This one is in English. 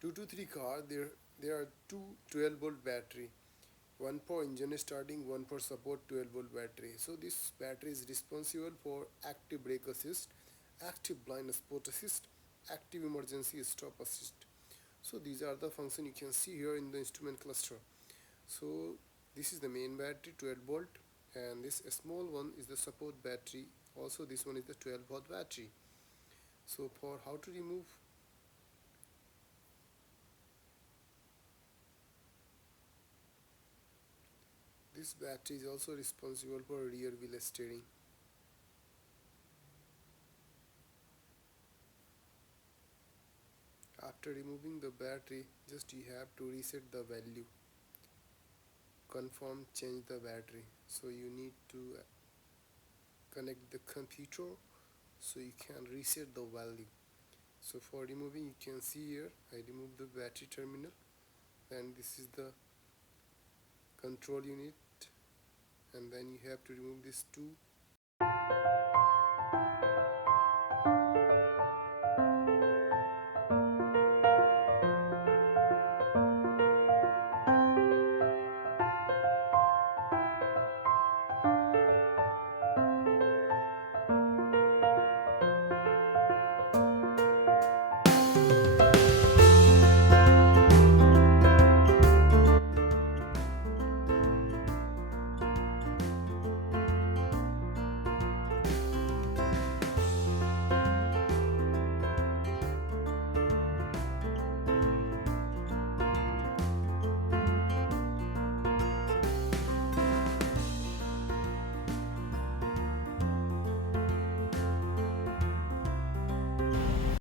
2 to 3 car, there are two 12-volt battery, one for engine starting, one for support 12-volt battery. So this battery is responsible for active brake assist, active blind spot assist, active emergency stop assist. So these are the function you can see here in the instrument cluster. So this is the main battery 12-volt, and this small one is the support battery. Also this one is the 12-volt battery. So for how to remove this battery is also responsible for rear wheel steering. After removing the battery, just you have to reset the value, confirm change the battery. So you need to connect the computer so you can reset the value. So for removing, you can see here I remove the battery terminal, and this is the control unit, and then you have to remove these two